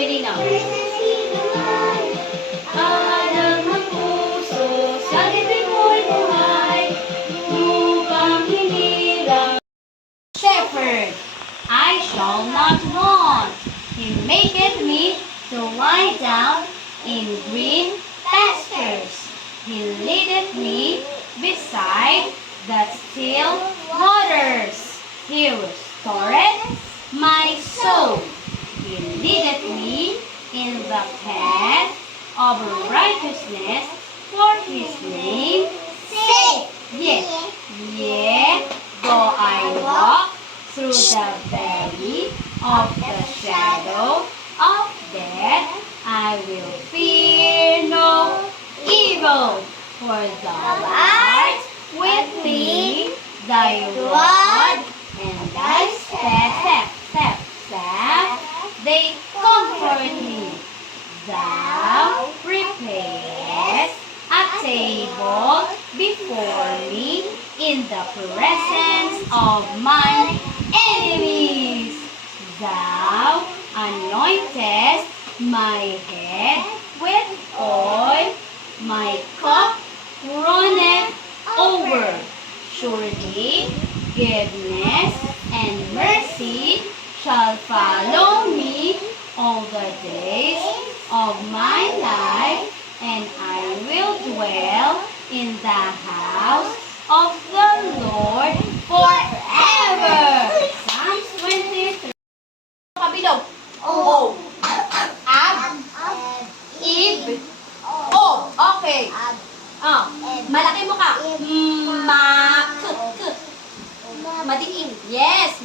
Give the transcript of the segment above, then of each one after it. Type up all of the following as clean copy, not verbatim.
Avelino. Alam ng puso, sa dibdib mo'y buhay, upang hinirang. Shepherd, I shall not want. He maketh me to lie down in green pastures. He leadeth me beside the still waters. He restoreth my soul. He leadeth me in the path of righteousness for his name's sake. Yea, though I walk through the valley of the shadow of death, I will fear no evil, for thou art with me, thy rod and thy staff, they comfort me. Thou preparest a table before me in the presence of my enemies. Thou anointest my head with oil, my cup runneth over. Surely goodness and mercy shall follow me all the days of my life, and I will dwell in the house of the Lord forever. Psalms 23. Kabilog. O. Ab. Ib. O. Okay. Malaki mo ka. Madiin. Yes.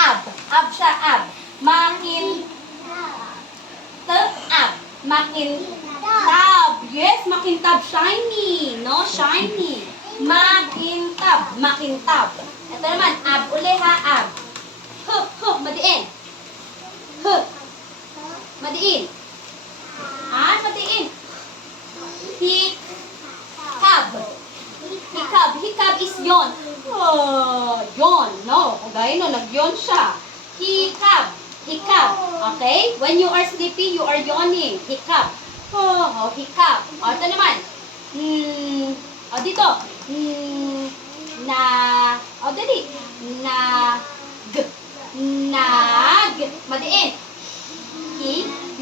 Ab. Ab siya. Ab. Makintab. Yes, makintab. Shiny. No, shiny. Makintab. Ito naman, ab uli ha, ab. Madiin. Madiin. Madiin. Hikab is yon. Yon, no. Kagaya no, nag-yon siya. Hikab. Okay? When you are sleepy, you are yawning. Hikab. Hikab. Ito naman. Dito. Dali. Nag. Madiin.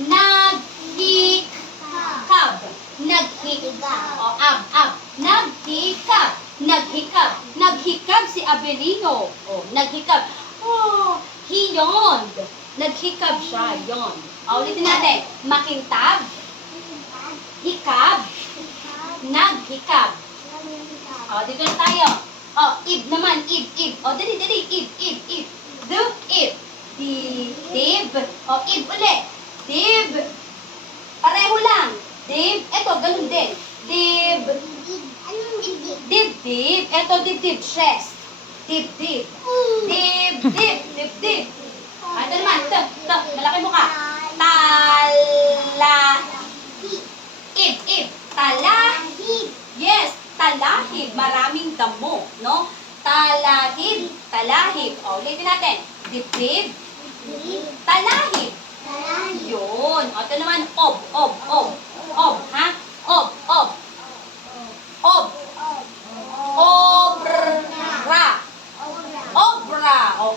Naghikab. Ab. Naghikab si Avelino. Naghikab. He yawned. Naghikab siya. Yawn. Ulitin natin. Makintab. Hikab. Naghikab. Dito na tayo. Ib naman. Ib. Dali. Ib. Ib. Dib. Ib ulit. Dib. Pareho lang. Dib. Ito, ganun din. Dib. Dib. Ito, dib. Chest. Dib. Dib. Ito naman. Ito. Malaki mo ka. Ib. Talahib. Yes. Talahib. Maraming damo. No? Talahib. Ulitin natin. Dib. Talahib. Yun. Ito naman. Ob. Ha? Ob.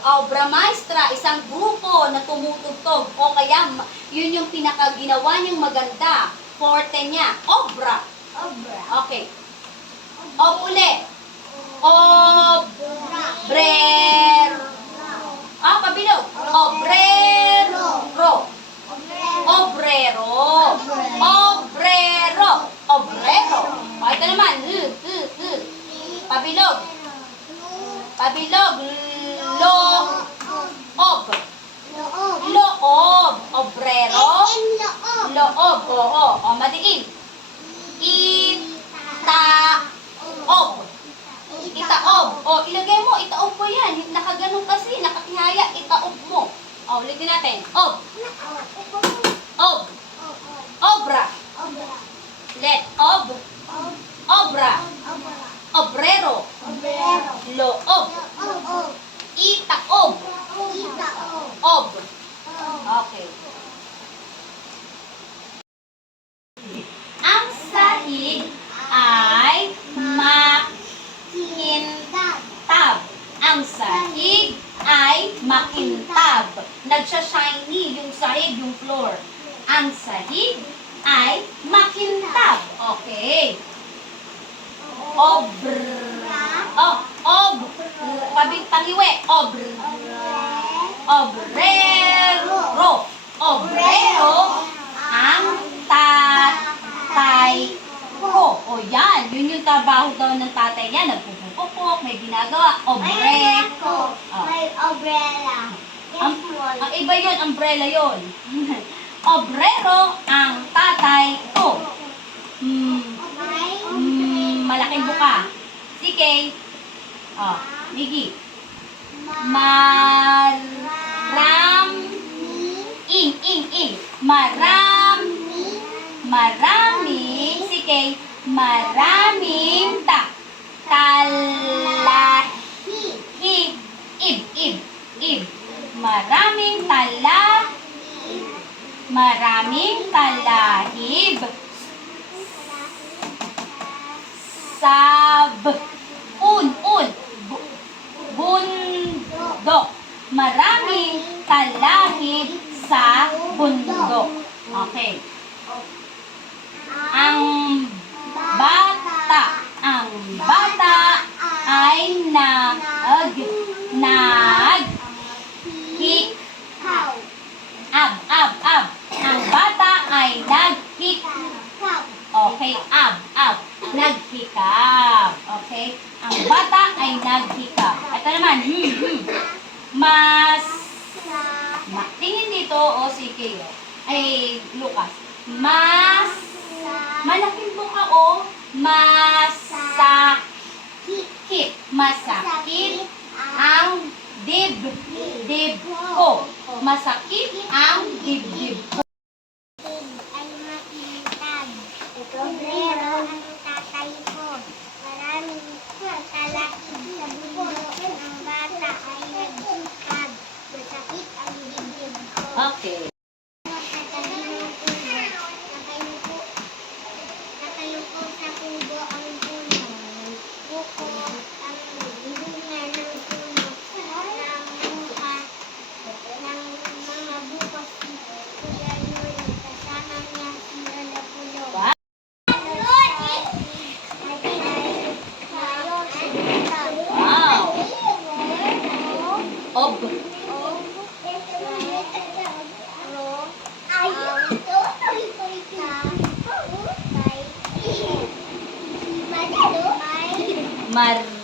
Obra maestra, isang grupo na tumutugtog. O kaya, yun yung pinakaginawa niyang maganda. Forte niya. Obra. Okay. Uli. Pabilog. Obrero. Ito naman. Pabilog. Loob. Obrero. Loob. Oo. Madiin. Itaob. Ilagay mo. Itaob ko yan. Nakaganon kasi. Nakatihaya. Itaob mo. Ulitin natin. Obra. Let. Obra. Obrero. Loob. Itaob. Ob. Okay. Ang sahig ay makintab. Ang sahig ay makintab. Nagsha-shiny yung sahig, yung floor. Ang sahig ay makintab. Okay. Pangiwi. Obrero. Obrero ang tatay ko. O yan, yun yung trabaho daw ng tatay niya. Nagpupupok, may ginagawa. Obrero. May umbrella. Ang iba yun, umbrella yun. Obrero ang tatay ko. Malaking buka. Sige. Migi. Ing. Maraming, sige. Maraming talahib. Ib. Maraming talahib. Bundok. Maraming talahib sa bundok. Okay. Ang bata ay How? ab. Ang bata ay okay, ab. Naghikab. Okay? Ang bata ay naghikab. Ito naman, tingin dito, si Keo. Ay, Lucas. Malaking buka, masakit ang dibdib ko. Masakit ang dibdib ko. Ay makintab. Obrero ang tatay ko. Maraming talahib sa bundok. Ang bata ay naghikab. Masakit ang dibdib ko. Okay. Nakayuko sa kubo ang puno. Buko ang bunga ng puno. Ng mga bukas Kuya Noy, kasama niya si Lola Pulo. Wow. Wow. Ob. Maraming wow.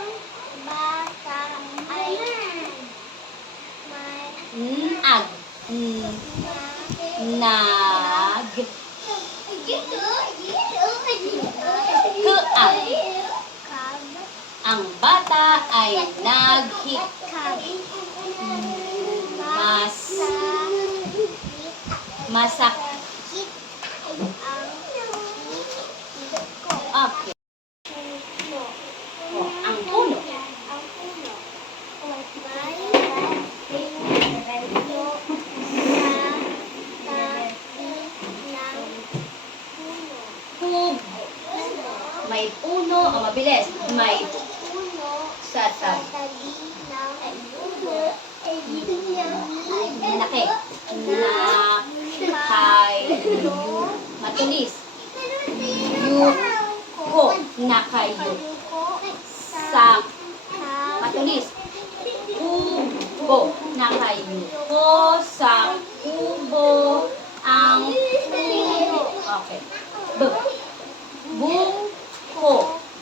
Ang bata ay Nag. Ang bata ay naghikab. Masakit. Okay. Ang puno. May puno. Mabilis. May sa tabi. Malaki. Matulis. Yuko. Nakayuko. Sa matulis. Kubo. Nakayuko sa kubo ang puno. Okay.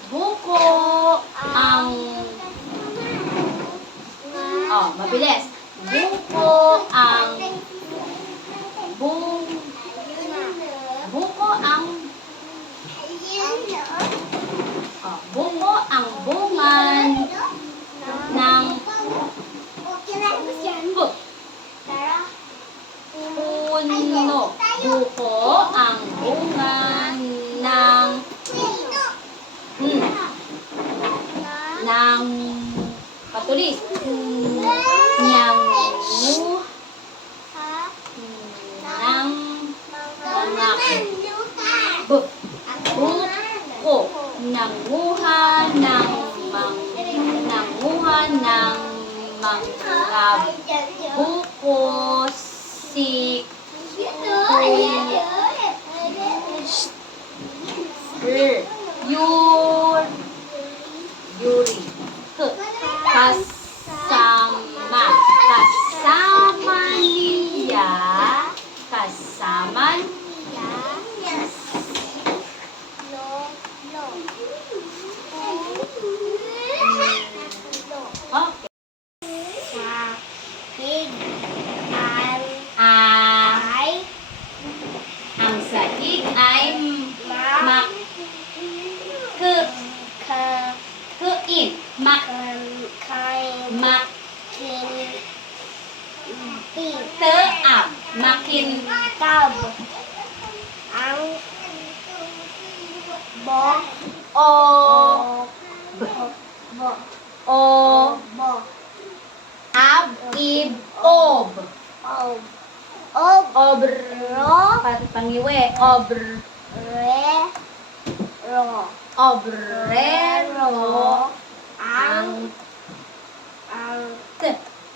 Buko ang mabilis. Buko ang Buko. Nanguha ng mga buko si Yuri. Kasama okay. Ang sahig ay makintab. Ang pangiwe obrero ang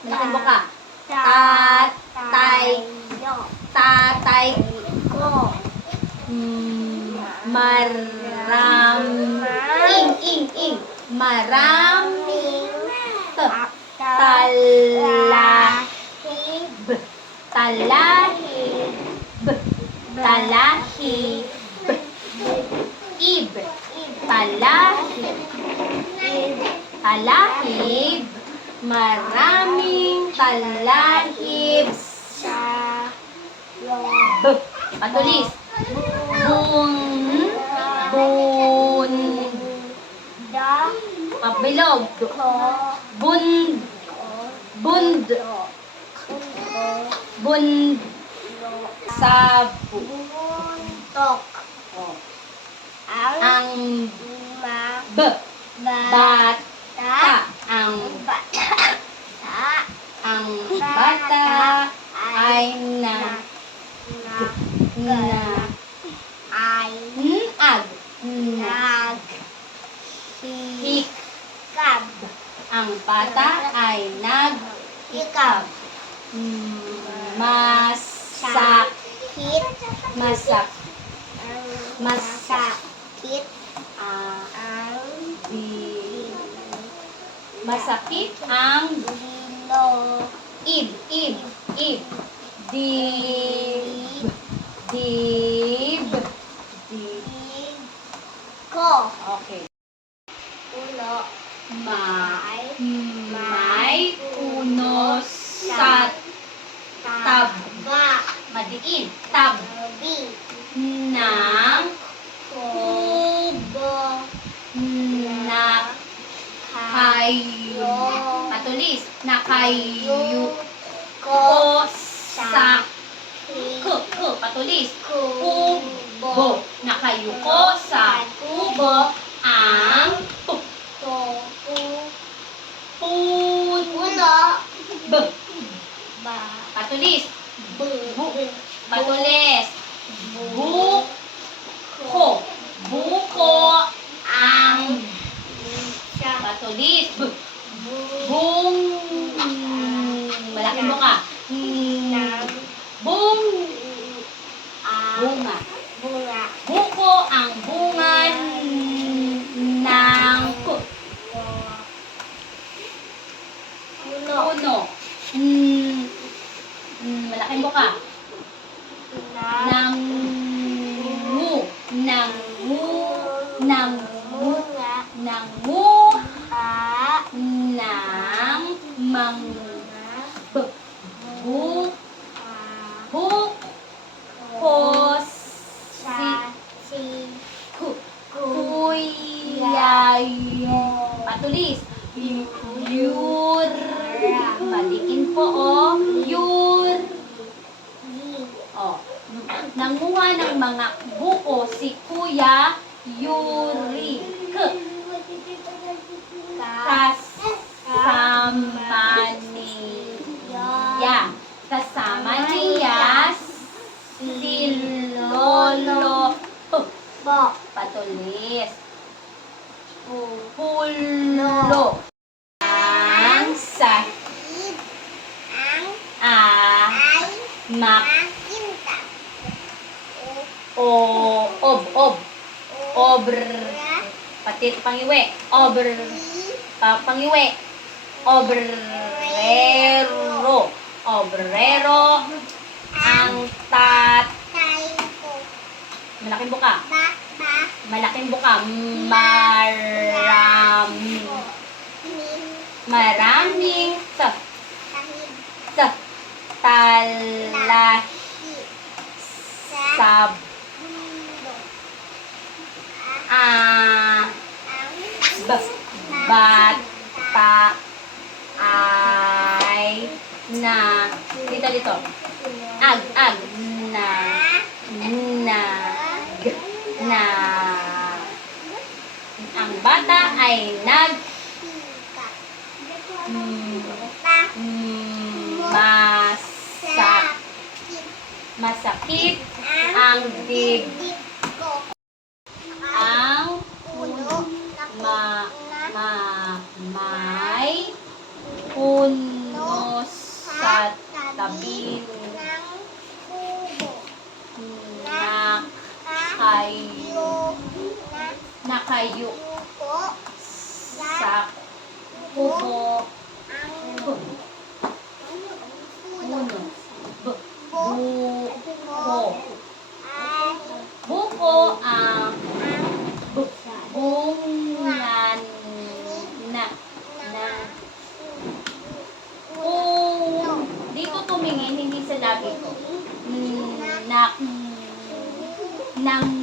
malaking buka tatay ko maraming talahib patulis pabilog sabu ang bata ay hikab. Ang bata ay naghikab. Masakit ang dib ko. Okay. May uno sa taba. Madiin. Ng kubo na kayo. Patulis. Na kayo ko sa patulis. Kubo. Na kayo ko sa kubo ang patulis. Patulis. Buko ang patulis. Malaking buka. Bunga. Buko ang bunga ng puno. Malaking buka. Patulis. Balikin po nanguha ng mga buko si Kuya Yuri. Kasama niya si Lolo Patulis. Pulo. Ang sahig. Mak. Obr. Patit pangiwi. Pangiwi. Obrero. Ang malaking buka. Malaking buka. Maraming talahi sab bata ay na dito na ang bata ay masakit ang dibdib ang may puno sa tabi nakayo sa kubo buko ang bungan dito tumingin, hindi sa labi ko. Nang